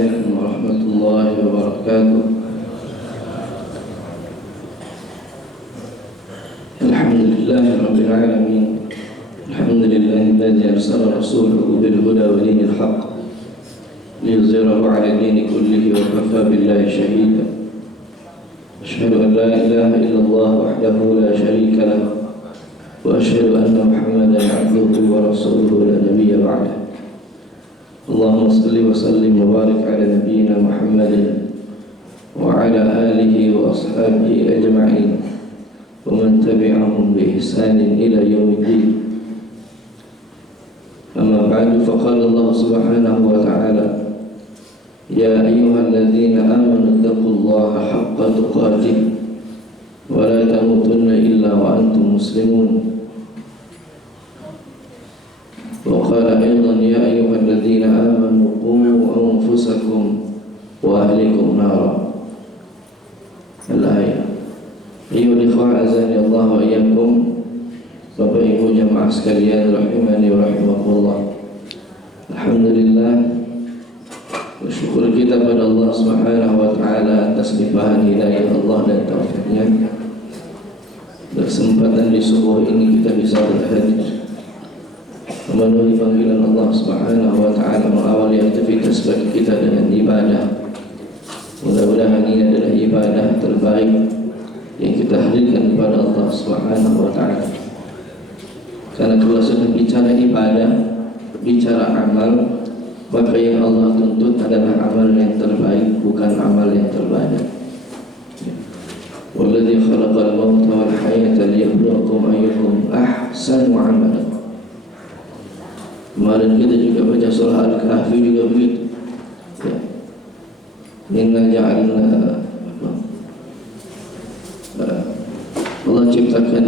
عليكم ورحمة الله وبركاته. الحمد لله رب العالمين. الحمد لله الذي أرسل رسوله بالهدى ودين الحق ليظهره على الدين كله وكفى بالله شهيدا. أشهد أن لا إله إلا الله وحده لا شريك له، وأشهد أن محمدا عبده ورسوله لا نبي بعده. اللهم صل وسلم وبارك على نبينا محمد وعلى آله وأصحابه أجمعين ومن تبعهم بإحسان إلى يوم الدين. أما بعد، فقال الله سبحانه وتعالى: يا أيها الذين آمنوا اتقوا الله حق تقاته ولا تموتن إلا وأنتم مسلمون. وقال أيضا: يا أيها الذين آمنوا قوا أنفسكم وأهلكم نارا. الآية. Ayo ikhwan azani Allah wa iyyakum, Bapak Ibu jamaah sekalian rahimani wa rahimakumullah. Alhamdulillah, bersyukur kita pada Allah Subhanahu wa taala atas limpahan hidayah Allah dan taufiknya. Berkesempatan di subuh ini kita bisa berhadir memenuhi panggilan Allah Subhanahu wa taala, mengawali aktivitas bagi kita dengan ibadah. Mudah-mudahan ini adalah ibadah terbaik yang kita hadirkan kepada Allah Subhanahu wa taala. Karena kalau sudah bicara ibadah, bicara amal, maka yang Allah tuntut adalah amal yang terbaik, bukan amal yang terbanyak. Walladzi khalaqal mauta wal hayata liyabluwakum ayyukum ahsanu amala. Kemarin kita juga baca surah Al-Kahfi juga begitu. Ya. Inna ja'alna, Allah ciptakan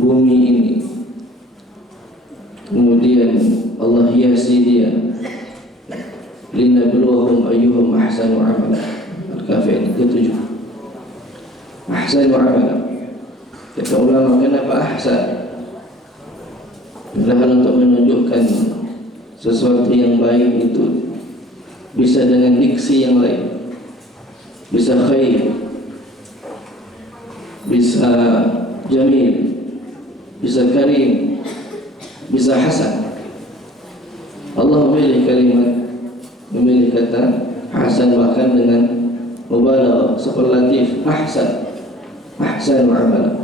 bumi ini, kemudian Allah hiasi dia, linabluwahum ayyuhum ahsanu amala. Al-Kahfi ayat ke-7. Ahsanu amala. Kata ulama, kenapa ahsan? Padahal untuk menunjukkan sesuatu yang baik itu bisa dengan diksi yang lain, bisa khair, bisa jamil, bisa karim, bisa hasan. Allah memilih kalimat, memilih kata hasan, bahkan dengan mubalaghah, superlatif, ahsan, ahsan amala.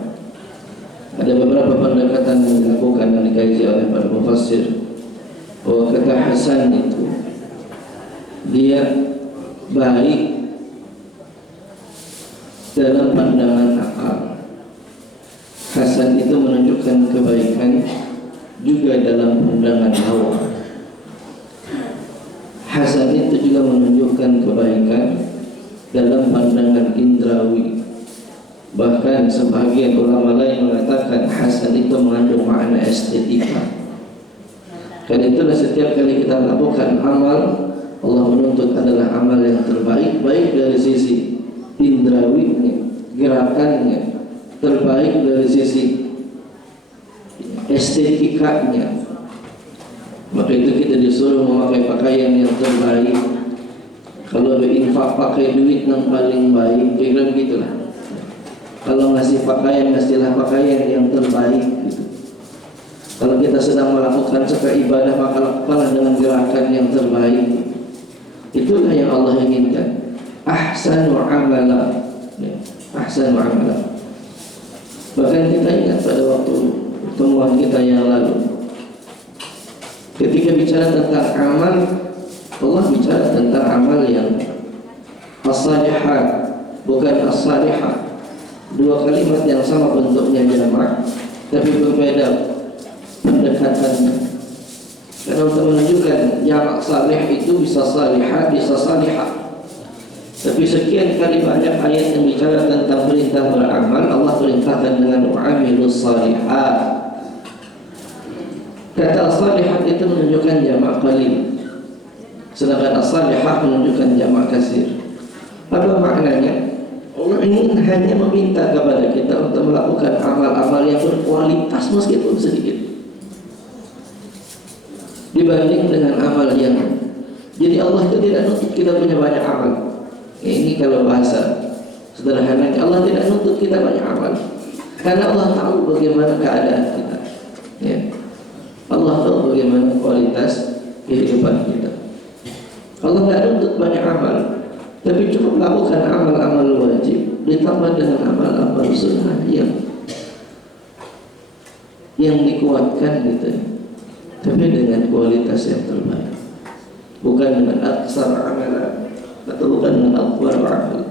Ada beberapa pendekatan yang dilakukan dan dikaji oleh para mufassir bahwa kata hasan itu dia baik dalam pandangan akal. Hasan itu menunjukkan kebaikan juga dalam pandangan hawa. Hasan itu juga menunjukkan kebaikan dalam pandangan indrawi. Bahkan sebagian ulama lain mengatakan hasan itu mengandung makna estetika. Karena itulah setiap kali kita melakukan amal, Allah menuntut adalah amal yang terbaik, baik dari sisi indrawinya, gerakannya, terbaik dari sisi estetikanya. Maka itu kita disuruh memakai pakaian yang terbaik. Kalau berinfak pakai duit yang paling baik, kira-kira begitulah. Kalau ngasih pakaian, ngasihlah pakaian yang terbaik gitu. Kalau kita sedang melakukan sebuah ibadah, maka lakukanlah dengan gerakan yang terbaik. Itulah yang Allah inginkan. Ahsanu amala. Ahsanu amala. Bahkan kita ingat pada waktu pertemuan kita yang lalu, ketika bicara tentang amal, Allah bicara tentang amal yang as-salihat, bukan as-salihat. Dua kalimat yang sama bentuknya jamak, tapi berbeda pendekatannya. Karena untuk menunjukkan jamak salih itu bisa salihah, bisa salihah. Tapi sekian kali banyak ayat yang bicara tentang perintah beramal, Allah perintahkan dengan wa'amilus salihat. Kata salihat itu menunjukkan jamak qalil, sedangkan as-salihah menunjukkan jamak kasir. Apa maknanya? Allah ingin hanya meminta kepada kita untuk melakukan amal-amal yang berkualitas meskipun sedikit, dibanding dengan amal yang Jadi Allah itu tidak nuntut kita punya banyak amal. Ini kalau bahasa sederhananya, Allah tidak nuntut kita banyak amal, karena Allah tahu bagaimana keadaan kita. Ya. Allah tahu bagaimana kualitas kehidupan kita. Allah tidak nuntut banyak amal, tapi cukup lakukan amal-amal wajib ditambah dengan amal-amal sunnah yang dikuatkan gitu, tapi dengan kualitas yang terbaik, bukan dengan aksar amalan atau bukan dengan akbar amal,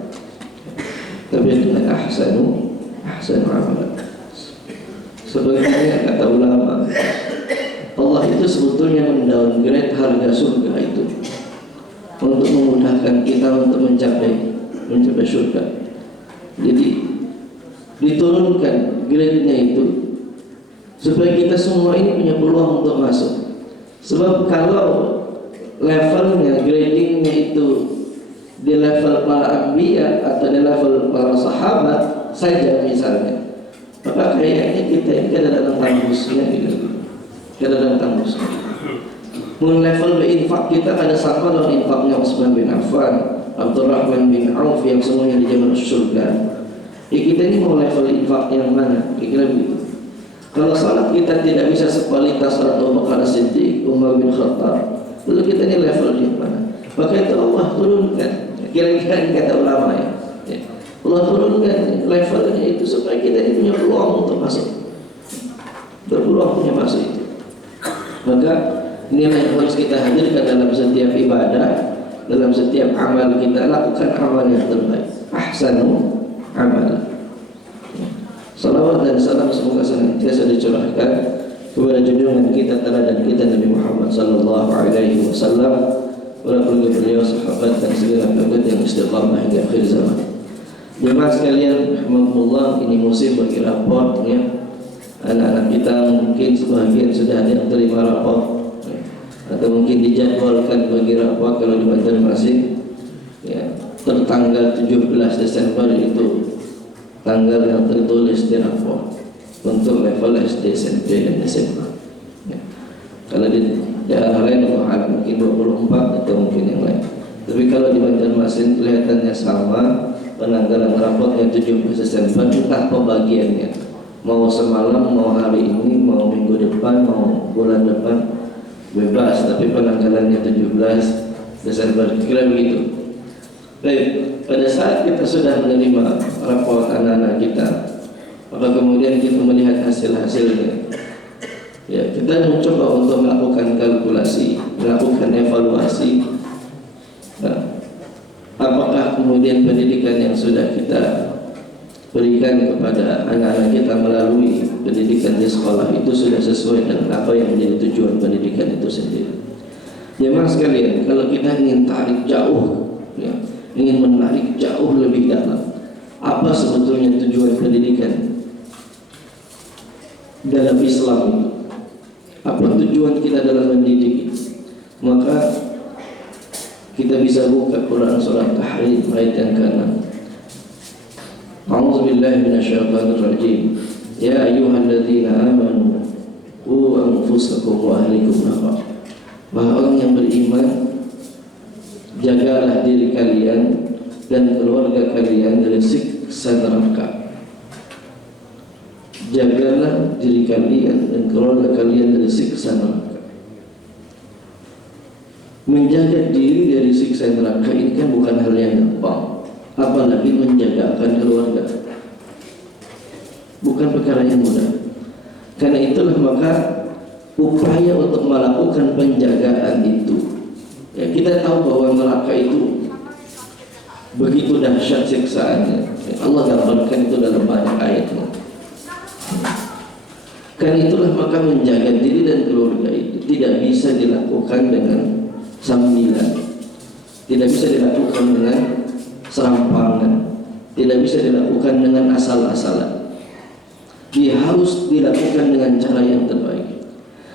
tapi dengan ahsanu amalan. Sebagaimana kata ulama, Allah itu sebetulnya mendowngrade harga surga itu untuk memudahkan kita untuk mencapai surga. Jadi diturunkan grade-nya itu supaya kita semua ini punya peluang untuk masuk. Sebab kalau levelnya, gradingnya itu di level para anbiya atau di level para sahabat saja misalnya, maka kayaknya kita ini kadang-kadang tangusnya gitu. Kadang-kadang tangusnya. Mun level berinfak kita ada sama dengan infaknya Utsman bin Affan, Abdurrahman bin Auf yang semuanya di zaman surga. Kita ini mau level infak yang mana? Kira-kira begitu. Kalau salat kita tidak bisa sekualitas Abu Bakar Siddiq, Umar bin Khattab, lalu kita ini level di mana? Maka itu Allah turunkan. Kira-kira kata ulama ya. Allah turunkan levelnya itu supaya kita ini punya peluang untuk masuk. Berpeluang punya masuk itu. Maka inilah yang harus kita hadirkan dalam setiap ibadah, dalam setiap amal kita. Lakukan amal yang terbaik. Ahsanu amal. Salawat dan salam semoga senantiasa dicurahkan kepada junjungan kita teladan kita Nabi Muhammad sallallahu alaihi wasallam, para keluarga beliau, sahabat dan segala pengikut yang istiqamah hingga akhir zaman. Jemaah sekalian, alhamdulillah, ini musim bagi raport ya. Anak-anak kita mungkin sebagian sudah ada yang terima raport ya, atau mungkin dijadwalkan bagi raport kalau di Banjarmasin ya, tertanggal 17 Desember itu tanggal yang tertulis di raport untuk level SD, SMP dan SMA ya. Kalau di daerah lain mungkin 24 atau mungkin yang lain, tapi kalau di Banjarmasin kelihatannya sama, penanggalan raportnya 17 Desember, entah pembagiannya mau semalam, mau hari ini, mau minggu depan, mau bulan depan, bebas, tapi penanggalannya 17 Desember, kira begitu. Baik, pada saat kita sudah menerima raport anak-anak kita, maka kemudian kita melihat hasil-hasilnya ya, kita mencoba untuk melakukan kalkulasi, melakukan evaluasi. Nah, apakah kemudian pendidikan yang sudah kita berikan kepada anak-anak kita melalui pendidikan di sekolah itu sudah sesuai dengan apa yang menjadi tujuan pendidikan itu sendiri. Jemaah sekalian, kalau kita ingin tarik jauh ya, ingin menarik jauh lebih dalam, apa sebetulnya tujuan pendidikan dalam Islam itu, apa tujuan kita dalam mendidik itu, maka kita bisa buka Quran surah Tahrim ayat yang ke-6. A'udzubillahi minasyaitonir rajim. Ya ayyuhalladzina amanu qu anfusakum wa ahlikum nar. Wahai orang yang beriman, jagalah diri kalian dan keluarga kalian dari siksa neraka. Jagalah diri kalian dan keluarga kalian dari siksa neraka. Menjaga diri dari siksa neraka ini kan bukan hal yang gampang, apalagi menjagakan keluarga, bukan perkara yang mudah. Karena itulah maka upaya untuk melakukan penjagaan itu ya, kita tahu bahwa neraka itu begitu dahsyat siksaannya ya, Allah gambarkan itu dalam banyak ayatnya. Karena itulah maka menjaga diri dan keluarga itu tidak bisa dilakukan dengan sambilan, tidak bisa dilakukan dengan serampangan, tidak bisa dilakukan dengan asal-asalan. Dia harus dilakukan dengan cara yang terbaik.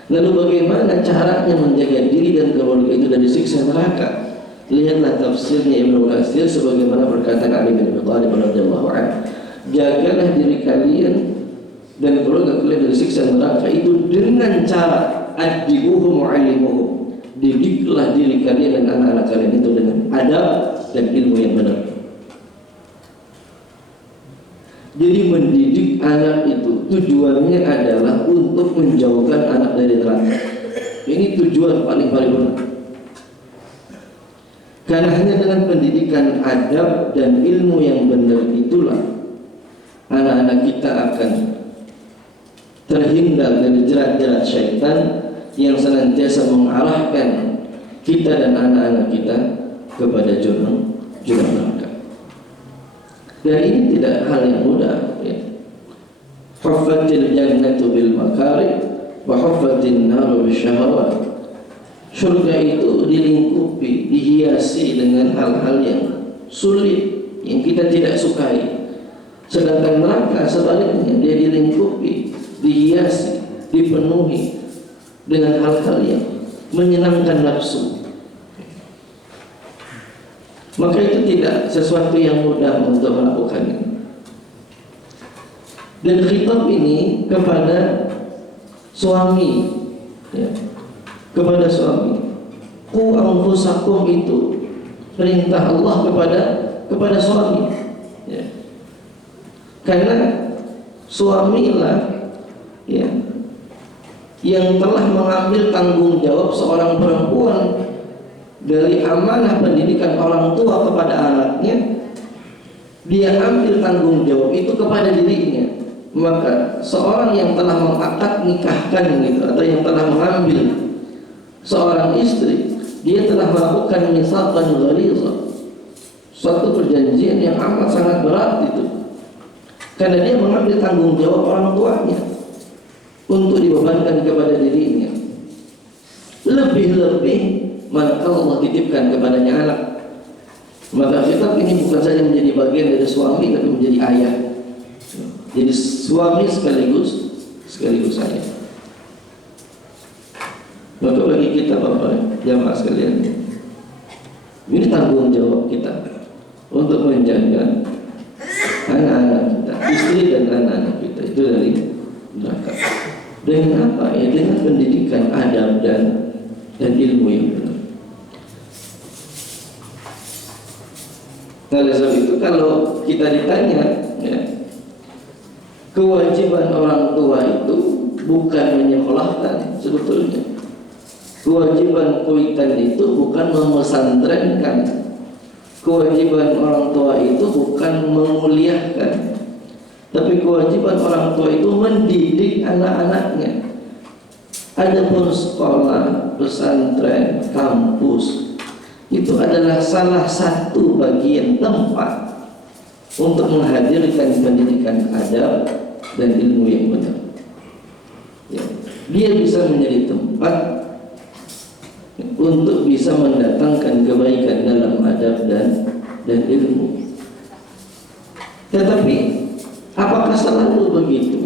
Lalu bagaimana caranya menjaga diri dan keluarga itu dari siksa neraka? Lihatlah tafsirnya Ibnu Katsir sebagaimana perkataan Ali bin Abi Thalib radhiyallahu anhu. Jagalah diri kalian dan keluarga kalian dari siksa neraka itu dengan cara adibuhum wa'alimuhum. didiklah diri kalian dan anak-anak kalian itu dengan adab dan ilmu yang benar. Jadi mendidik anak itu tujuannya adalah untuk menjauhkan anak dari neraka. Ini tujuan paling benar. Karena hanya dengan pendidikan adab dan ilmu yang benar itulah anak-anak kita akan terhindar dari jerat-jerat syaitan yang senantiasa mengarahkan kita dan anak-anak kita kepada jurang neraka. Dan ini tidak hal yang mudah, ya. Huffatil jannatu bil makarih wa huffatin naru bisyahawat. Surga itu dilingkupi, dihiasi dengan hal-hal yang sulit, yang kita tidak sukai. Sedangkan neraka sebaliknya, dia dilingkupi, dihiasi, dipenuhi dengan hal-hal yang menyenangkan nafsu. Maka itu tidak sesuatu yang mudah untuk melakukannya. Dan khitab ini kepada suami, ya, kepada suami. Qu anfusakum itu perintah Allah kepada suami, ya. Karena suamilah, ya, yang telah mengambil tanggung jawab seorang perempuan dari amanah pendidikan orang tua kepada anaknya. Dia ambil tanggung jawab itu kepada dirinya. Maka seorang yang telah mengakad nikahkan gitu, atau yang telah mengambil seorang istri, dia telah melakukan mitsaqan ghalidha, suatu perjanjian yang amat sangat berat itu. Karena dia mengambil tanggung jawab orang tuanya untuk dibebankan kepada dirinya. Lebih-lebih manakala Allah titipkan kepadanya anak. Maka khitab ini bukan saja menjadi bagian dari suami, tapi menjadi ayah. Jadi suami sekaligus ayah. Maka bagi kita Bapak jamaah sekalian, ini tanggung jawab kita untuk menjaga anak-anak kita, istri dan anak-anak kita itu dari neraka. Dengan apa? Ya dengan pendidikan adab dan ilmu yang benar. Oleh sebab itu kalau kita ditanya, ya, kewajiban orang tua itu bukan menyekolahkan sebetulnya. Kewajiban kuitan itu bukan memesantrenkan. Kewajiban orang tua itu bukan memuliakan. Tapi kewajiban orang tua itu mendidik anak-anaknya. Adapun sekolah, pesantren, kampus itu adalah salah satu bagian tempat untuk menghadirkan pendidikan adab dan ilmu yang benar, ya. Dia bisa menjadi tempat untuk bisa mendatangkan kebaikan dalam adab dan ilmu. Tetapi apakah selalu begitu?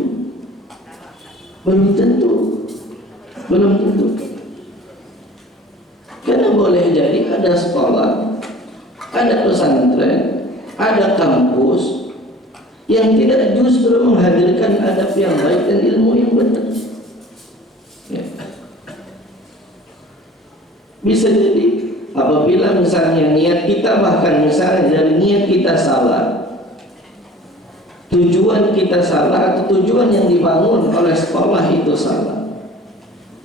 Belum tentu. Karena boleh jadi ada sekolah, ada pesantren, ada kampus yang tidak justru menghadirkan adab yang baik dan ilmu yang benar, ya. Bisa jadi apabila misalnya niat kita, bahkan misalnya dari niat kita salah, tujuan kita salah, atau tujuan yang dibangun oleh sekolah itu salah,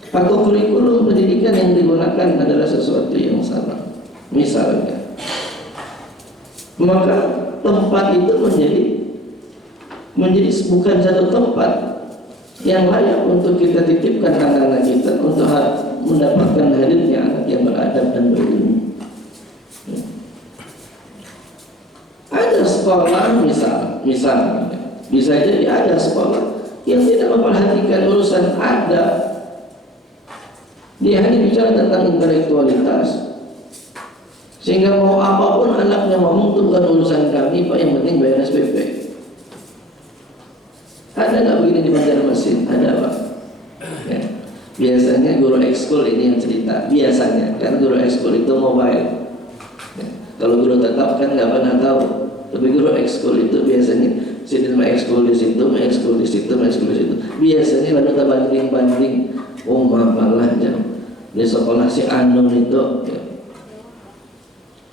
atau kurikulum pendidikan yang digunakan adalah sesuatu yang salah, misalnya, maka tempat itu menjadi bukan satu tempat yang layak untuk kita titipkan anak-anak kita untuk mendapatkan hadirnya anak yang beradab dan berilmu. Ada sekolah misalnya bisa jadi ada sekolah yang tidak memperhatikan urusan adab. Dia hanya bicara tentang intelektualitas, sehingga mau apapun anaknya ngomong itu bukan urusan kami Pak, yang penting bayar SPP. Ada nggak begini di Banjarmasin? Ada Pak, ya. Biasanya guru ekskul ini yang cerita. Biasanya kan guru ekskul itu mobile, ya. Kalau guru tetap kan nggak pernah tahu. Tapi guru ekskul itu biasanya sini ekskul di situ, ekskul di situ, ekskul di situ. Biasanya lalu kita banding. Oh malah jam di sekolah si Anun itu ya.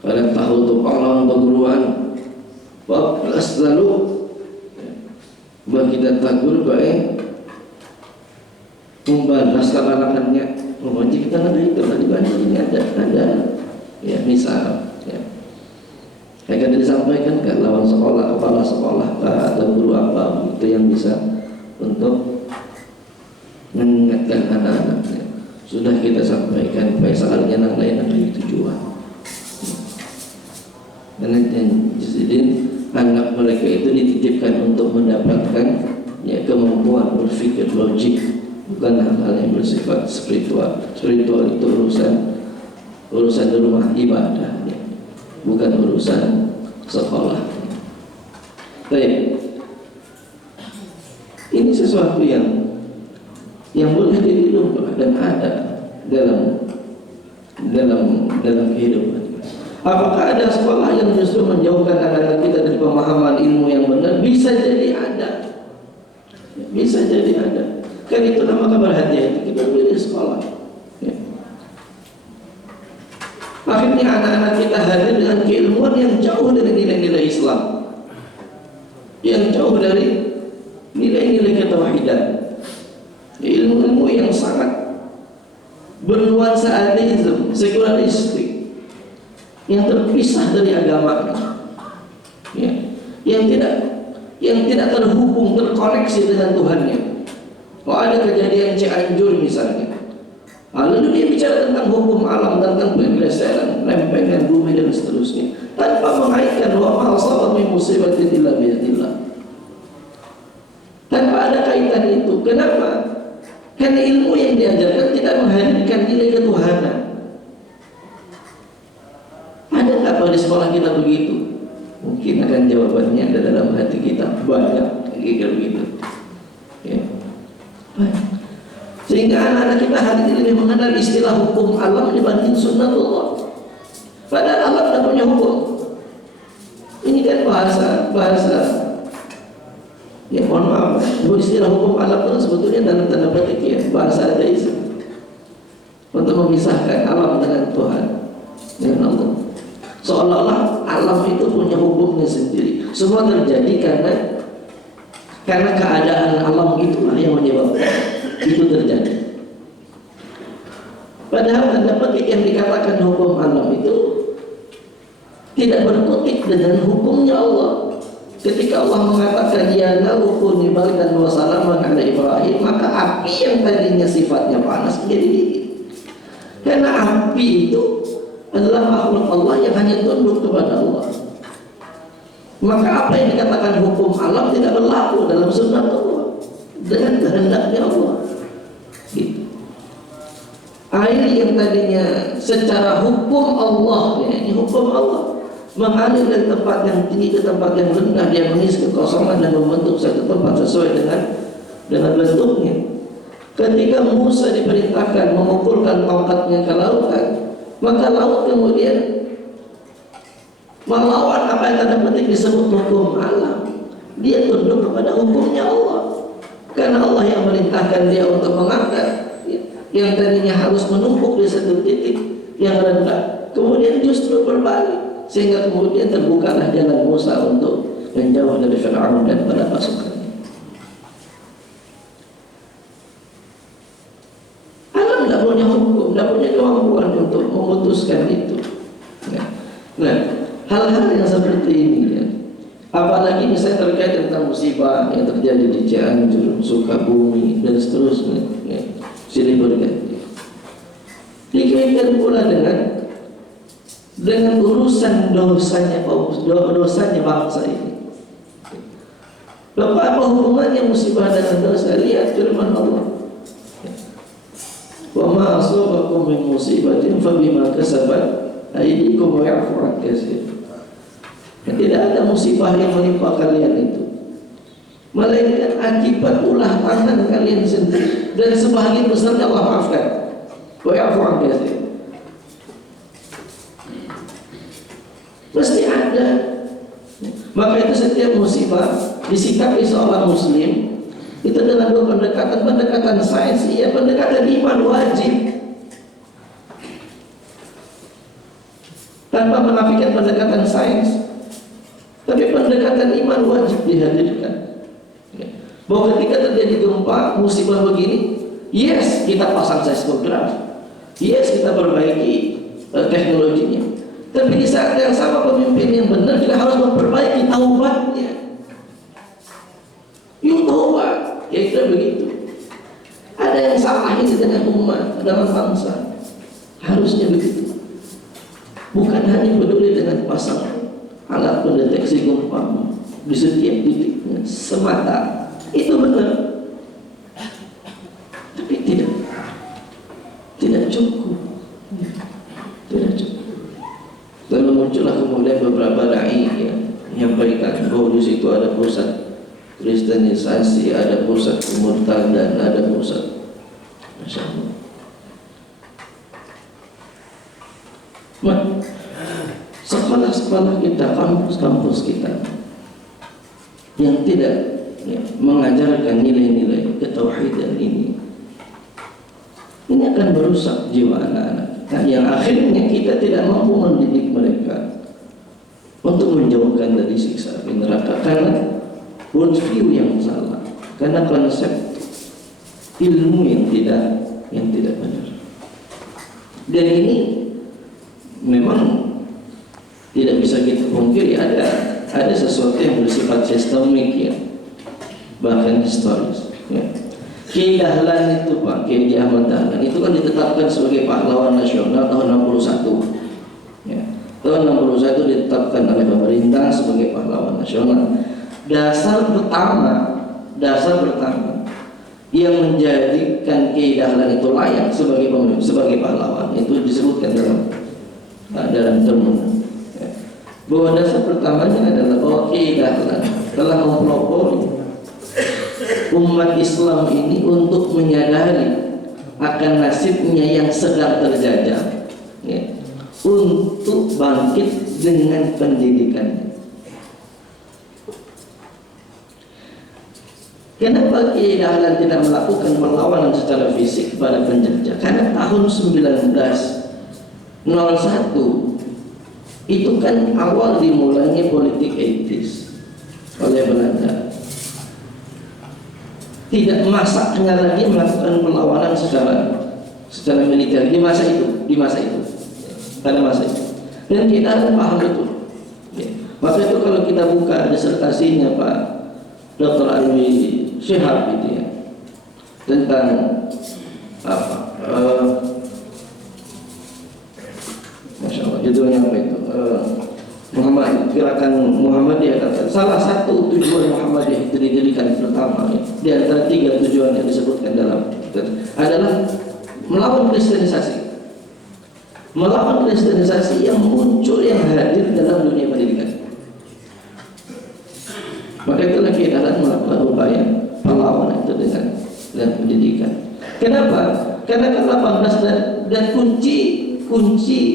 Pada tahu tuh pahlawan perguruan 14 lalu bagi kita tagur baik membalas anak-anaknya mengaji kita ada itu tadi banyak ini ada ya misal ya kayak disampaikan ke lawan sekolah, kepala sekolah atau guru apa itu yang bisa untuk mengingatkan anak-anaknya. Sudah kita sampaikan paisalnya nang lain dari tujuan. Karena jadi anak mereka itu dititipkan untuk mendapatkan ya kemampuan berpikir logik, bukan hal-hal yang bersifat spiritual. Spiritual itu urusan di rumah ibadah, ya. Bukan urusan sekolah. Baik. Ini sesuatu yang boleh dihidup dan ada dalam kehidupan. Apakah ada sekolah yang justru menjauhkan anak-anak kita dari pemahaman ilmu yang benar? Bisa jadi ada. Bisa jadi ada. Kan itu nama kabar hati kita pilih sekolah. Ya. Akhirnya anak-anak kita hadir dengan keilmuan yang jauh dari nilai-nilai Islam, yang jauh dari nilai-nilai ketauhidan, ilmu-ilmu yang sangat bernuansa ateisme, sekularistik, yang terpisah dari agama, ya, yang tidak terhubung, terkoneksi dengan Tuhannya. Kalau ada kejadian Cianjur misalnya, lalu dia bicara tentang hukum alam, tentang pergeseran, lempengan bumi dan seterusnya, tanpa mengaitkan wa ma asaba min musibatin illa bi'idznillah. Tanpa ada kaitan itu. Kenapa? Karena ilmu yang diajarkan tidak menghadirkan nilai ketuhanan. Ada nggak pada sekolah kita begitu? Mungkin akan jawabannya ada dalam hati kita, banyak kayak begitu. Ya. Banyak. Sehingga anak-anak kita hari ini lebih mengenal istilah hukum alam dibanding sunnatullah. Padahal alam tidak punya hukum. Ini kan bahasa. Ya mohon maaf, istilah hukum alam itu sebetulnya dalam tanda petik ya bahasa ateisme untuk memisahkan alam dengan Tuhan, dengan Allah. Seolah-olah alam itu punya hukumnya sendiri. Semua terjadi karena keadaan alam itulah yang menyebabkan itu terjadi. Padahal tanda petik yang dikatakan hukum alam itu tidak berkutik dengan hukumnya Allah. Ketika Allah mengatakan ya na'ukuni baridan wa salaman ala Ibrahim, maka api yang tadinya sifatnya panas menjadi dingin. Karena api itu adalah makhluk Allah yang hanya tunduk kepada Allah. Maka apa yang dikatakan hukum alam tidak berlaku dalam sunnah Allah dengan kehendaknya Allah. Gitu. Air yang tadinya secara hukum Allah, ya, ini hukum Allah, mengalir dari tempat yang tinggi ke tempat yang rendah, dia mengisi kekosongan dan membentuk satu tempat sesuai dengan bentuknya. Ketika Musa diperintahkan memukulkan tongkatnya ke lautan, maka laut kemudian melawan apa yang tanda petik disebut hukum alam. Dia tunduk kepada hukumnya Allah, karena Allah yang merintahkan dia untuk mengangkat yang tadinya harus menumpuk di satu titik yang rendah, kemudian justru berbalik. Sehingga kemudian terbukalah jalan Musa untuk menjauh dari Fir'aun dan para pasukannya. Alam tidak punya hukum, tidak punya kemampuan untuk memutuskan itu. Nah, hal-hal yang seperti ini ya, apalagi misalnya terkait tentang musibah yang terjadi di Cianjur, Sukabumi dan seterusnya, ya, silih berganti. Dikaitkan pula dengan urusan dosanya bangsa ini. Lalu apa hubungannya musibah dengan dosa? Lihat firman Allah. Wa ma asabakum min musibatin fa bima kasabat aydikum wa ya'fu 'an katsir. Tidak ada musibah yang menimpa kalian itu, melainkan akibat ulah tangan kalian sendiri, dan sebahagian besarnya Allah maafkan. Wa ya'fu 'an katsir. Pasti ada. Maka itu setiap musibah disikapi seorang muslim itu dengan dua pendekatan sains, iya, pendekatan iman wajib. tanpa menafikan pendekatan sains, tapi pendekatan iman wajib dihadirkan. Bahwa ketika terjadi gempa, musibah begini, yes kita pasang seismograf, yes kita perbaiki teknologinya, tapi di saat yang sama pemimpin yang benar kita harus memperbaiki taubatnya. Yuk taubat, kira-kira begitu. Ada yang salah ini dengan umat, dalam bangsa, harusnya begitu. Bukan hanya peduli dengan pasang alat pendeteksi gempa di setiap titiknya semata, itu benar, tapi tidak cukup, tidak cukup. Lalu muncullah kemudian beberapa dai yang menyampaikan bahwa di situ ada pusat kristenisasi, ada pusat kemurtadan, ada pusat, Masya Allah. Sekolah-sekolah kita, kampus-kampus kita yang tidak mengajarkan nilai-nilai ketauhidan ini akan merusak jiwa anak-anak. Nah, yang akhirnya kita tidak mampu mendidik mereka untuk menjauhkan dari siksa api neraka karena worldview yang salah, karena konsep ilmu yang tidak benar. Dan ini memang tidak bisa kita pungkiri, ada sesuatu yang bersifat sistemik ya, bahkan historis ya. Kiai Dahlan itu Pak, Kiai Ahmad Dahlan itu kan ditetapkan sebagai pahlawan nasional tahun 61 ya. Tahun 61 ditetapkan oleh pemerintah sebagai pahlawan nasional. Dasar pertama yang menjadikan Kiai Dahlan itu layak sebagai pahlawan itu disebutkan dalam termen ya. Bahwa dasar pertamanya adalah bahwa Kiai Dahlan telah mempelopori umat Islam ini untuk menyadari akan nasibnya yang sedang terjajah ya, untuk bangkit dengan pendidikan. Kenapa Kiai Dahlan tidak melakukan perlawanan secara fisik kepada penjajah? Karena tahun 1901 itu kan awal dimulainya politik etis oleh Belanda. Tidak masaknya lagi melakukan perlawanan secara militer di masa itu, pada masa itu. Dan kita paham betul. Ya. Maka itu kalau kita buka disertasinya Pak Dr. Alwi Shihab itu ya, tentang apa? Masya Allah, judulnya apa itu? Gerakan Muhammadiyah kata salah satu tujuan Muhammadiyah itu didirikan pertama ya, di antara 3 tujuan yang disebutkan dalam adalah melawan kristenisasi yang muncul, yang hadir dalam dunia pendidikan. Maka itulah Kiai Dahlan melakukan upaya perlawanan itu dengan pendidikan. Kenapa? Karena kan 18 dan kunci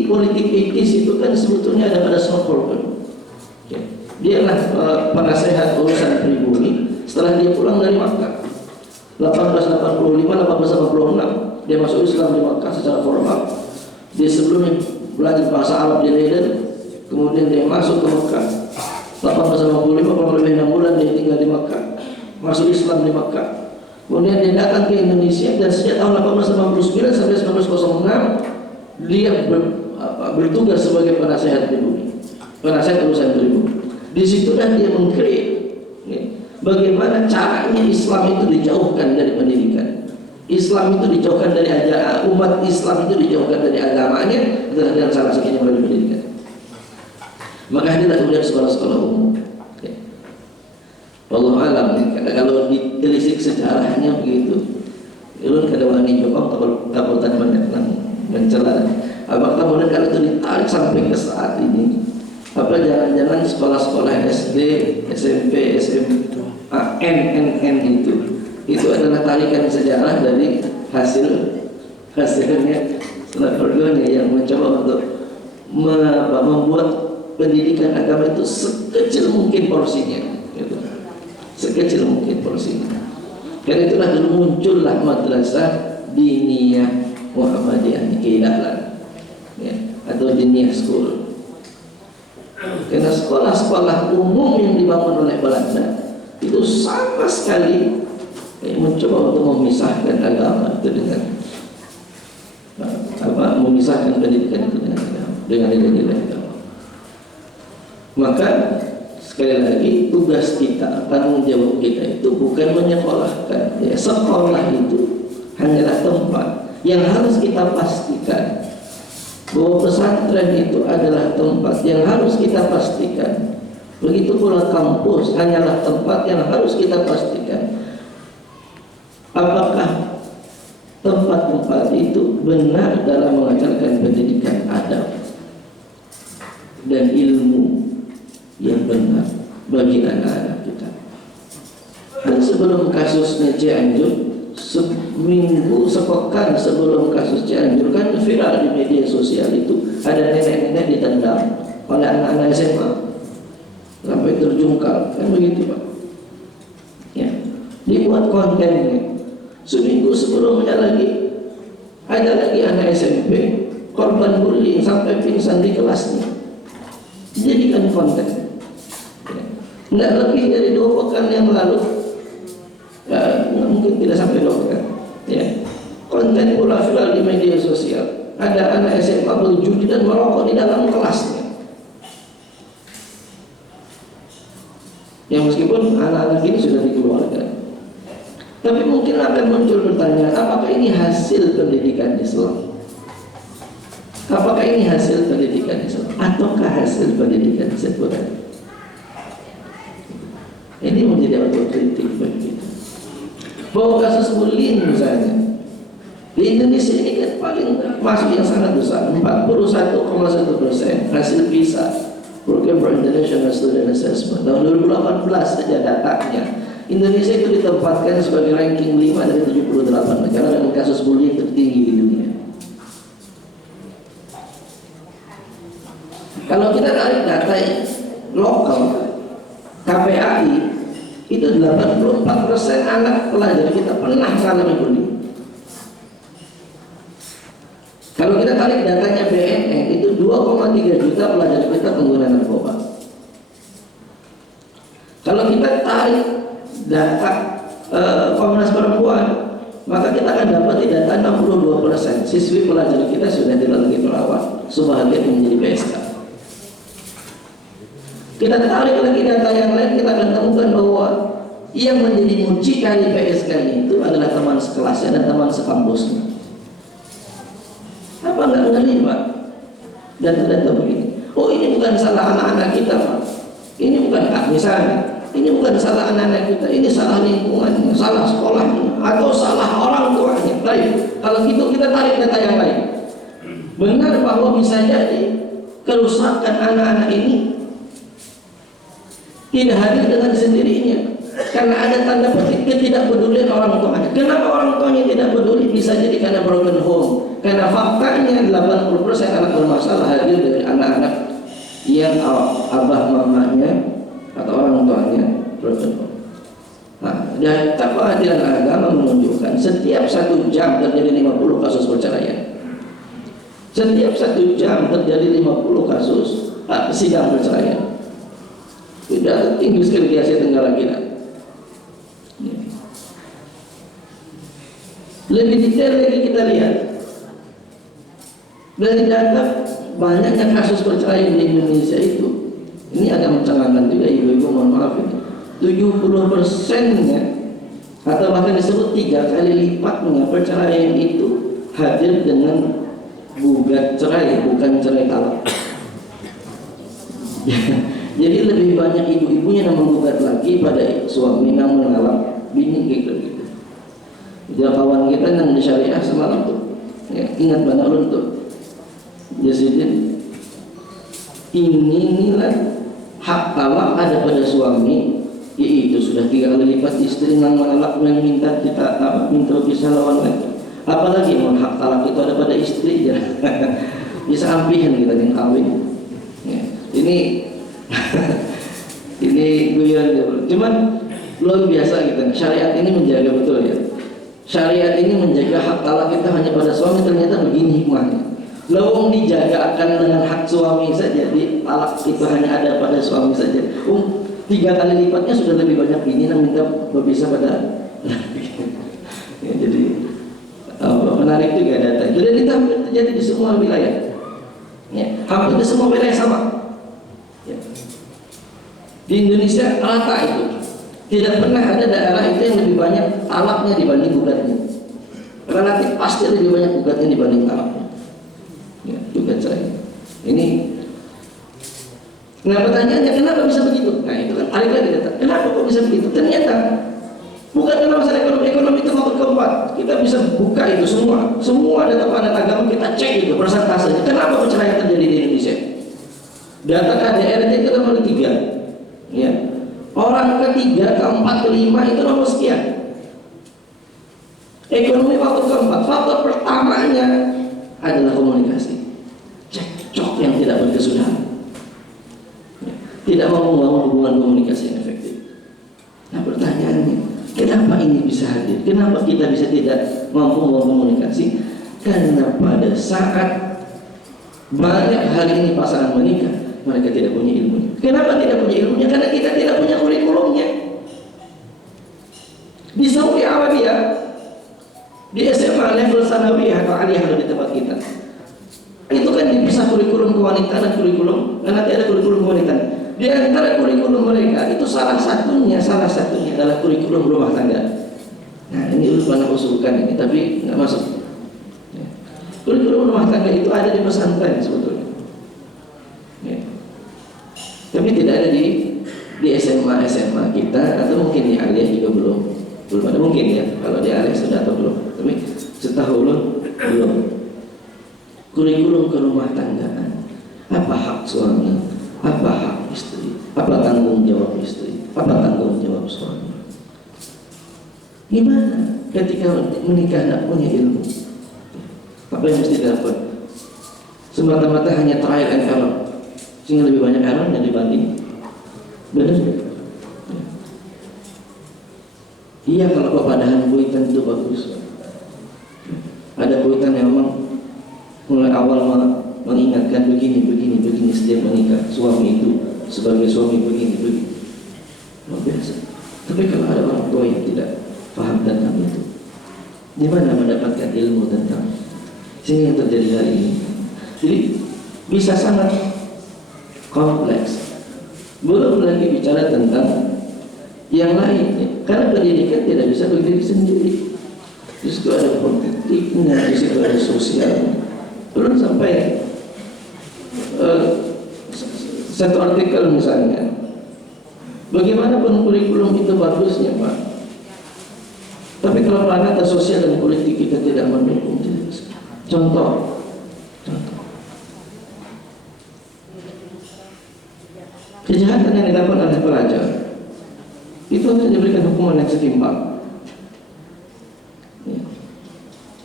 politik etis itu kan sebetulnya ada pada Soeharto. Ya. Dialah penasehat urusan pribumi setelah dia pulang dari Makkah 1885-1886 dia masuk Islam di Makkah secara formal. Dia sebelumnya belajar bahasa Arab di Leiden, kemudian dia masuk ke Makkah 1885, kurang lebih 6 bulan dia tinggal di Makkah, masuk Islam di Makkah. Kemudian dia datang ke Indonesia dan sejak tahun 1889 sampai 1906 dia bertugas sebagai penasehat pribumi, penasehat urusan pribumi. Di situlah dia mengkreat ya, bagaimana caranya Islam itu dijauhkan dari pendidikan, Islam itu dijauhkan dari ajaran, umat Islam itu dijauhkan dari agamanya, dan salah satunya melalui pendidikan. Maka hadirlah kemudian sekolah-sekolah umum. Ya. Wallahu alam, kalau ditelisik sejarahnya begitu. Ulun kada wani Jepang kabupaten banyak mencela. Apakah kemudian kalau itu ditarik sampai ke saat ini, apa jangan-jangan sekolah-sekolah SD, SMP, SMA, NNN itu adalah tarikan sejarah dari hasilnya Stanford yang mencoba untuk membuat pendidikan agama itu sekecil mungkin porsinya, gitu. Sekecil mungkin porsinya. Karena itulah dulu muncullah madrasah diniyah Muhammadiyah Kiai Dahlan ya, atau diniyah school Karena sekolah-sekolah umum yang dibangun oleh Belanda itu sama sekali mencoba untuk memisahkan agama itu dengan memisahkan pendidikan itu dengan nilai-nilai agama. Maka sekali lagi tugas kita, tanggung jawab kita itu bukan menyekolahkan. Ya, sekolah itu hanyalah tempat yang harus kita pastikan bahwa pesantren itu adalah tempat yang harus kita pastikan. Begitu pula kampus hanyalah tempat yang harus kita pastikan apakah tempat-tempat itu benar dalam mengajarkan pendidikan adab dan ilmu yang benar bagi anak-anak kita. Dan sebelum kasusnya Cianjur, seminggu sepekan sebelum kasus Cianjur kan viral di media sosial itu ada nenek-nenek ditendang oleh anak-anak SMA sampai terjungkal, kan begitu Pak? Ya, dibuat kontennya. Seminggu sebelumnya lagi ada lagi anak SMP korban bullying sampai pingsan di kelasnya, dijadikan konten. Ya. Nggak lebih dari 2 pekan yang lalu, mungkin tidak sampai 2 pekan. Ya. Konten pula viral di media sosial. Ada anak SMA berjudi dan merokok di dalam kelasnya. Ya meskipun anak-anak ini sudah dikeluarkan, tapi mungkin akan muncul pertanyaan, apakah ini hasil pendidikan Islam? Apakah ini hasil pendidikan Islam? Ataukah hasil pendidikan sekuler? Ini menjadi otokritik bagi kita. Bahwa kasus bullying misalnya di Indonesia ini kan paling masuk yang sangat besar, 41,1% hasil PISA, Program for International Student Assessment tahun 2018 saja datanya. Indonesia itu ditempatkan sebagai ranking 5 dari 78 negara dengan kasus bullying tertinggi di dunia. Kalau kita tarik data lokal KPAI, itu 84% anak pelajar kita pernah mengalami bullying. Kalau kita tarik datanya BNN, itu 2,3 juta pelajar kita pengguna narkoba. Kalau kita tarik data Komnas Perempuan, maka kita akan dapat di data 62% siswi pelajar kita sudah tidak lagi merawat, sebahagian menjadi PSK. Kita tarik lagi data yang lain, kita akan temukan bahwa yang menjadi muncikari PSK itu adalah teman sekelasnya dan teman sekampusnya. Apa nggak ngeri Pak? Dan ternyata begini, oh ini bukan salah anak-anak kita Pak, ini bukan misalnya, ini bukan salah anak-anak kita, ini salah lingkungannya, salah sekolahnya, atau salah orang tuanya. Baik, kalau gitu kita tarik data yang lain. Benar bahwa bisa jadi kerusakan anak-anak ini tidak hadir dengan sendirinya, karena ada tanda petik ketidakpedulian orang tuanya. Kenapa orang tuanya tidak peduli? Bisa jadi karena broken home. Karena faktanya 80% anak bermasalah hadir dari anak-anak yang abah mamanya atau orang tuanya broken home. Nah, data pengadilan agama menunjukkan setiap 1 jam terjadi 50 kasus perceraian. Setiap 1 jam terjadi 50 kasus sidang perceraian. Tidak tinggi sekali di Asia Tenggara kita. Lebih detail lagi kita lihat dari data banyaknya kasus perceraian di Indonesia itu. Ini agak mencengangkan juga ibu-ibu, mohon maaf ini. 70%-nya atau bahkan disebut 3 kali lipatnya perceraian itu hadir dengan gugat cerai, bukan cerai talak. Jadi lebih banyak ibu-ibunya yang menggugat lagi pada suami yang menolak bini gitu. Dia kawan kita yang di syariah semalam tuh, ya, ingat banget ulun tuh. Jadi inilah hak talak ada pada suami, yaitu sudah 3 kali lipat istri yang menolak dan minta kita minta pisah lawan lagi. Apalagi mau hak talak itu ada pada istri ya. Bisa ampihan kita yang kawin. Ya, ini ini guyon, cuman luar biasa gitu. Syariat ini menjaga betul ya. Syariat ini menjaga hak talak kita hanya pada suami. Ternyata begini hikmahnya. Lawang dijaga akan dengan hak suami saja, di talak itu hanya ada pada suami saja. 3 kali lipatnya sudah lebih banyak ini yang minta berpisah pada ya, jadi menarik juga data itu, dan itu hampir terjadi di semua wilayah ya, hampir di semua wilayah sama ya. Di Indonesia rata itu, tidak pernah ada daerah itu yang lebih banyak talaknya dibanding gugatnya. Relatif pasti lebih banyak gugatnya dibanding talaknya ya, gugat saya ini. Nah pertanyaannya, kenapa bisa begitu? Nah itu kan balik lagi data, kenapa kok bisa begitu? Ternyata bukan karena masalah ekonomi itu faktor keempat. Kita bisa buka itu semua data pandan agama, kita cek itu persentasenya. Kenapa perceraian terjadi di Indonesia? Data KDRT itu nomor 3 ya. Orang ketiga, keempat, kelima itu nomor sekian. Ekonomi faktor keempat. Faktor pertamanya adalah komunikasi, cekcok yang tidak berkesudahan, tidak mau membangun hubungan komunikasi yang efektif. Nah pertanyaannya, kenapa ini bisa hadir? Kenapa kita bisa tidak mampu membangun komunikasi? Karena pada saat banyak hari ini pasangan menikah, mereka tidak punya ilmunya. Kenapa tidak punya ilmunya? Karena kita tidak punya kurikulumnya. Di Saudi Arabia, di SMA level sanawiyah atau aliyah di tempat kita, itu kan dipisah kurikulum kewanita dan kurikulum, karena nanti ada kurikulum kewanita. Di antara kurikulum mereka itu salah satunya adalah kurikulum rumah tangga. Nah ini dulu pernah usulkan ini, tapi nggak masuk. Ya. Kurikulum rumah tangga itu ada di pesantren sebetulnya, ya. Tapi tidak ada di SMA kita, atau mungkin di aliyah juga belum ada, mungkin ya kalau di aliyah sudah atau belum, tapi setahu belum. Kurikulum kerumah tanggaan, apa hak suami, apa hak istri, apa tanggung jawab istri, apa tanggung jawab suami. Gimana ketika menikah tidak punya ilmu? Apa yang mesti dilakukan? Semata-mata hanya trial and error, sehingga lebih banyak errornya dibanding benar. Iya kalau kepadahan kuitan itu bagus. Ada kuitan yang memang mulai awal mengingatkan begini setiap menikah, suami itu sebagai suami begini luar biasa. Tapi kalau ada orang tua yang tidak paham tentang itu, di mana mendapatkan ilmu tentang sehingga yang terjadi hari ini? Jadi bisa sangat kompleks. Belum lagi bicara tentang yang lain, karena pendidikan tidak bisa berdiri sendiri. Di situ ada politiknya, di situ ada sosialnya. Belum sampai satu artikel misalnya, bagaimanapun kurikulum itu bagusnya Pak, tapi kalau ranah sosial dan politik kita tidak mendukung, contoh kejahatan yang dilakukan oleh pelajar itu harus diberikan hukuman yang setimpal.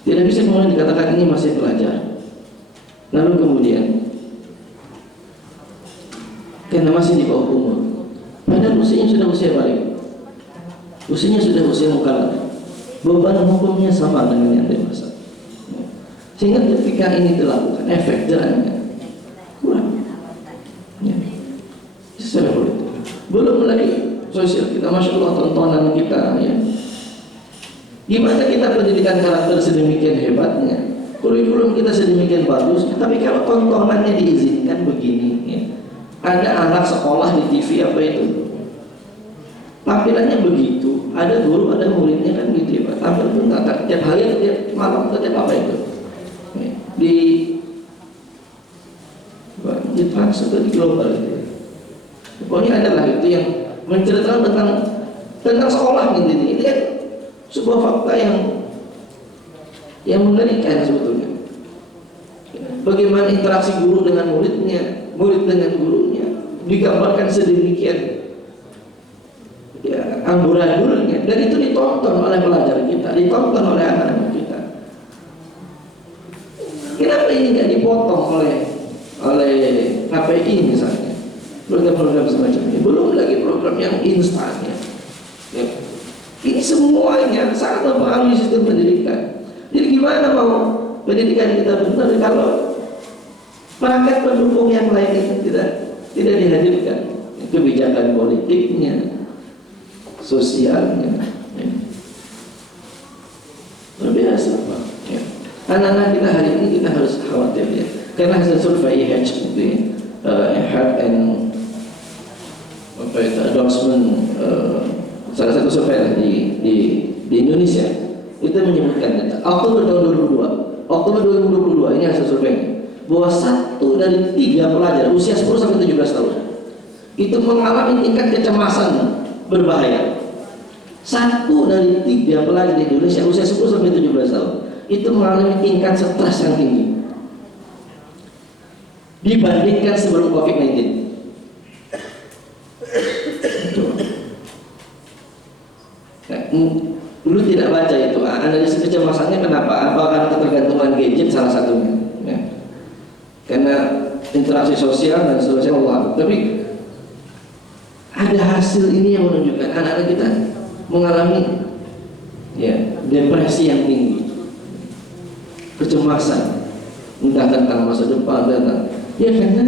Tidak bisa kemudian dikatakan ini masih pelajar, lalu kemudian karena masih di bawah umur, padahal usianya sudah usia balik, usianya sudah usia mukallaf, beban hukumnya sama dengan yang dewasa. Sehingga ketika ini dilakukan, efek jerahnya kurang. Ya. Secara politik, belum lagi sosial kita, masya Allah tontonan kita, ya. Gimana kita pendidikan karakter sedemikian hebatnya, kurikulum kita sedemikian bagus, tapi kalau tontonannya diizinkan begini, ya. Ada anak sekolah di TV apa itu, tampilannya begitu, ada guru, ada muridnya kan gitu ya Pak, tampil pun tak tiap hari atau tiap malam atau tiap apa itu, ya. Di Trans atau di Global itu. Pokoknya adalah itu yang menceritakan tentang sekolah gitu. Ini kan sebuah fakta yang mengerikan sebetulnya. Bagaimana interaksi guru dengan muridnya, murid dengan gurunya digambarkan sedemikian ya, amburadulnya, dan itu ditonton oleh pelajar kita, ditonton oleh anak-anak kita. Kenapa ini nggak dipotong oleh KPI misalnya, program-program semacam ini? Belum lagi program yang instan ya. Ini semuanya sangat mempengaruhi sistem pendidikan. Jadi gimana mau pendidikan kita benar kalau Paket pendukung yang lain itu tidak dihadirkan. Kebijakan politiknya, sosialnya, ya. Luar biasa, Pak. Ya. Anak-anak kita hari ini kita harus khawatir ya, karena hasil survei IHH itu Health and Endorsement, salah satu survei di Indonesia itu menyebutkan Oktober 2022 ini hasil survei bahwa 1 dari 3 pelajar usia 10 sampai 17 tahun itu mengalami tingkat kecemasan berbahaya. 1 dari 3 pelajar di Indonesia usia 10 sampai 17 tahun itu mengalami tingkat stres yang tinggi dibandingkan sebelum COVID-19. Dulu tidak baca itu analisis kecemasannya. Kenapa? Apakah ketergantungan gadget salah satunya ya. Karena interaksi sosial dan seterusnya Allah. Tapi ada hasil ini yang menunjukkan anak-anak kita mengalami ya depresi yang tinggi, kecemasan, entah tentang masa depan, ya karena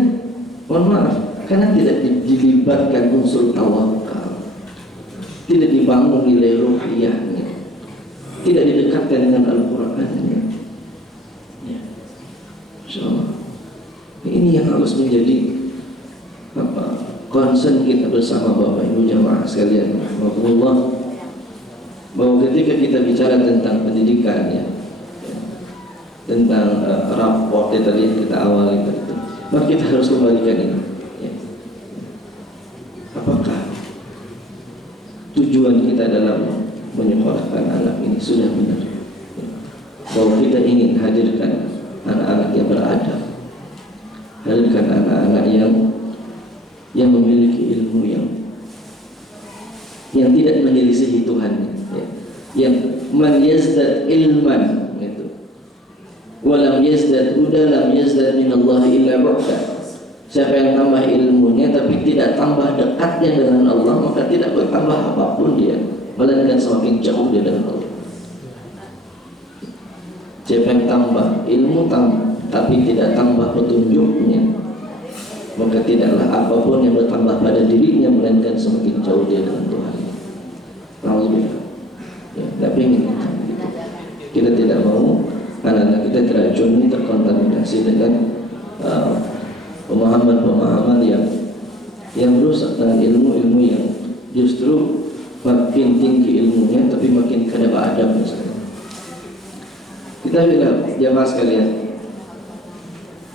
mohon maaf, karena tidak dilibatkan unsur tawakal, tidak dibangun nilai ruhiyahnya, tidak didekatkan dengan Al-Qur'annya. Ya. Insyaallah ini yang harus menjadi concern kita bersama Bapak Ibu jamaah sekalian rahmatullah, bahwa ketika kita bicara tentang pendidikan ya, tentang raport tadi yang kita awali tadi, maka kita harus kembalikan ini ya. Apakah tujuan kita dalam menyekolahkan anak ini sudah benar ya? Bahwa kita ingin hadirkan anak-anak yang beradab, hadirkan anak-anak yang memiliki ilmu yang tidak menyelisihi Tuhan ya. Yang man yazdad ilman gitu, walam yazdad huda lam yazdad minallahi illa bu'da. Siapa yang tambah ilmunya tapi tidak tambah dekatnya dengan Allah, maka tidak bertambah apapun dia, melainkan semakin jauh dia dengan Allah. Siapa yang tambah ilmu tapi tidak tambah petunjuknya, maka tidaklah apapun yang bertambah pada dirinya, melainkan semakin jauh dia dengan Tuhan. Alhamdulillah. Ya, tidak ingin kita tidak mau anak-anak kita teracuni, terkontaminasi dengan pemahaman-pemahaman yang rusak dengan ilmu-ilmu yang justru makin tinggi ilmunya tapi makin kada beradab misalnya. Kita bilang jamaah sekalian,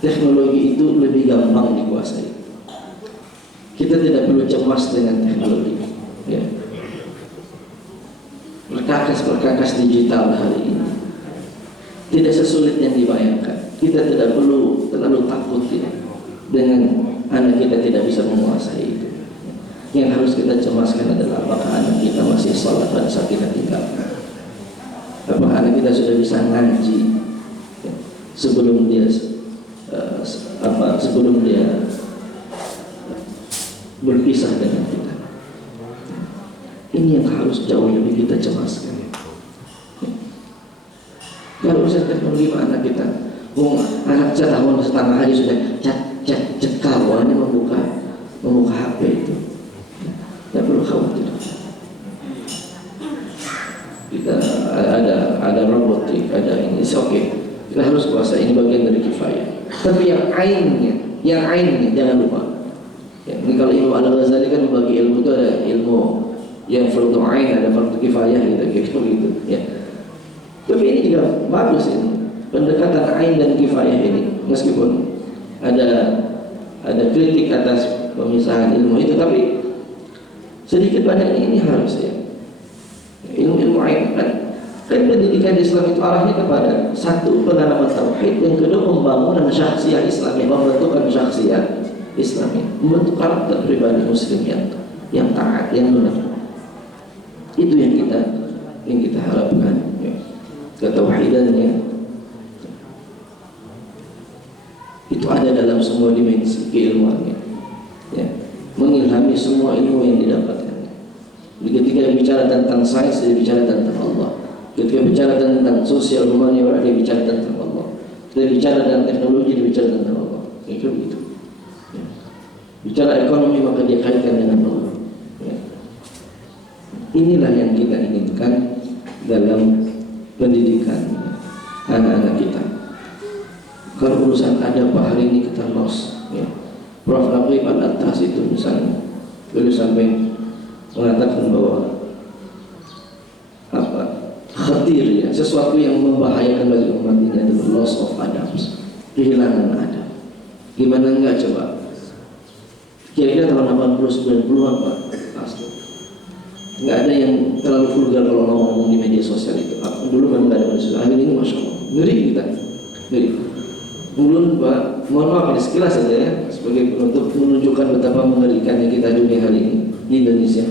teknologi itu lebih gampang dikuasai. Kita tidak perlu cemas dengan teknologi ya. Perkakas digital hari ini tidak sesulit yang dibayangkan. Kita tidak perlu terlalu takut ya, dengan anak kita tidak bisa menguasai itu. Yang harus kita cemaskan adalah apakah anak kita masih sholat pada saat kita tinggalkan, apakah anak kita sudah bisa ngaji ya, sebelum dia berpisah dengan kita. Ini yang harus jauh lebih kita cemaskan. Kalau urusan teknologi anak kita, anak saya tahun setengah hari sudah cekal hanya membuka HP itu. Tidak perlu khawatir. Kita ada robotik, ada ini, oke. Kita harus kuasai, ini bagian dari kifayah. Tapi yang ainnya jangan lupa. Ya, ini kalau Imam Al-Ghazali kan membagi ilmu itu ada ilmu yang fardu ain, ada fardu kifayah gitu. Ya. Tapi ini juga bagus ini pendekatan ain dan kifayah ini, meskipun ada kritik atas pemisahan ilmu itu, tapi sedikit banyak ini harus ya. Ilmu ain kan pendidikan Islam itu arahnya kepada satu, penanaman tauhid, yang kedua pembangunan syakhsiyah Islamiyah, membentukkan syakhsiyah Islamiyah, membentuk karakter pribadi Muslim yang taat, yang benar. Itu yang kita harapkan ya. Ketauhidannya itu ada dalam semua dimensi keilmuannya ya, mengilhami semua ilmu yang didapatkan. Ketika bicara tentang sains, dia bicara tentang Allah. Ketika bicara tentang sosial humaniora, dia bicara tentang Allah. Ketika bicara tentang teknologi, dia bicara tentang Allah. Kira begitu. Ya. Bicara ekonomi maka dia kaitkan dengan Allah. Ya. Inilah yang kita inginkan dalam pendidikan anak-anak kita. Kalau urusan adab hari ini kita lost. Ya. Prof. Naqib Al-Attas itu misalnya, beliau sampai mengatakan bahwa khatir, ya, sesuatu yang membahayakan bagi umat ini adalah loss of adabs, kehilangan adab. Gimana enggak coba? Kira-kira tahun 80-90-an Pak, pasti nggak ada yang terlalu vulgar kalau ngomong di media sosial itu. Dulu memang nggak ada media sosial. Akhir ini masya Allah, ngeri kita, ngeri. Belum Pak, mohon maaf ini sekilas saja ya, sebagai penutup menunjukkan betapa mengerikannya kita dunia hari ini di Indonesia.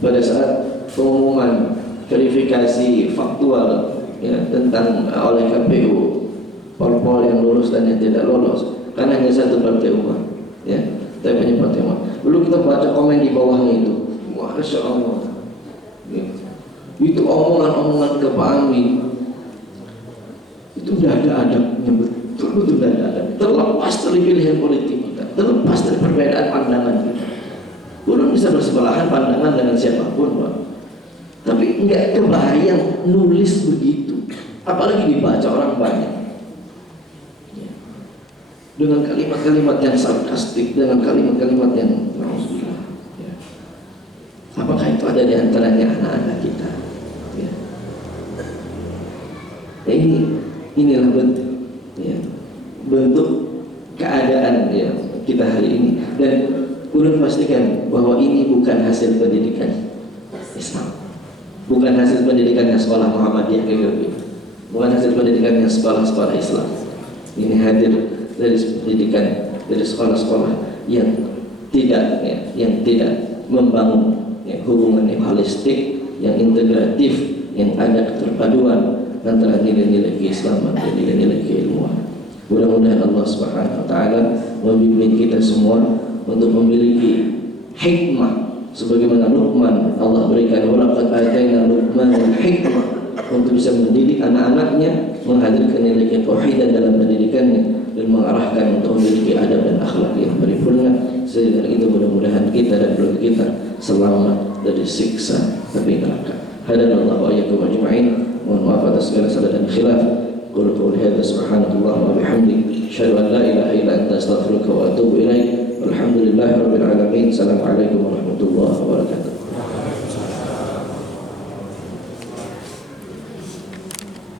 Pada saat pengumuman verifikasi faktual ya, tentang oleh KPU parpol yang lulus dan yang tidak lolos, karena hanya satu partai umat, ya, tapi banyak partai umat. Lalu kita baca komen di bawahnya itu, masya Allah, ya. Itu omongan-omongan ke Pak Amin, itu tidak ada adabnya, betul-betul tidak ada adab. Terlepas dari pilihan politik kita, terlepas dari perbedaan pandangan kita. Belum bisa bersebelahan pandangan dengan siapapun, Pak. Tapi nggak kebayang nulis begitu, apalagi dibaca orang banyak ya. Dengan kalimat-kalimat yang sarkastik, dengan kalimat-kalimat yang ya. Apakah itu ada di antaranya anak-anak kita ya. Ya, inilah bentuk ya, bentuk keadaan ya kita hari ini. Dan perlu pastikan bahwa ini bukan hasil pendidikan Islam, bukan hasil pendidikannya sekolah Muhammadiyah kayak gitu, bukan hasil pendidikannya sekolah-sekolah Islam. Ini hadir dari pendidikan dari sekolah-sekolah yang tidak ya, yang tidak membangun ya, hubungan yang holistik, yang integratif, yang ada keterpaduan antara nilai-nilai keislaman dan nilai-nilai keilmuan. Mudah-mudahan Allah Subhanahu wa taala membimbing kita semua untuk memiliki hikmah sebagaimana Luqman Allah berikan, walaqad ataina Luqman al-hikmah, untuk bisa mendidik anak-anaknya, menghadirkan nilai ketauhidan dalam pendidikannya dan mengarahkan untuk memiliki adab dan akhlak yang paripurna. Sehingga itu mudah-mudahan kita dan keluarga kita selamat dari siksa api neraka. Hadanallahu wa iyyakum ajma'in. Mohon maaf atas segala salah dan khilaf. Qul qawli hadza subhanallah wa bihamdihi asyhadu an la ilaha illa anta astaghfiruka wa atubu ilaik. Alhamdulillahirabbil alamin. Assalamualaikum warahmatullahi wabarakatuh.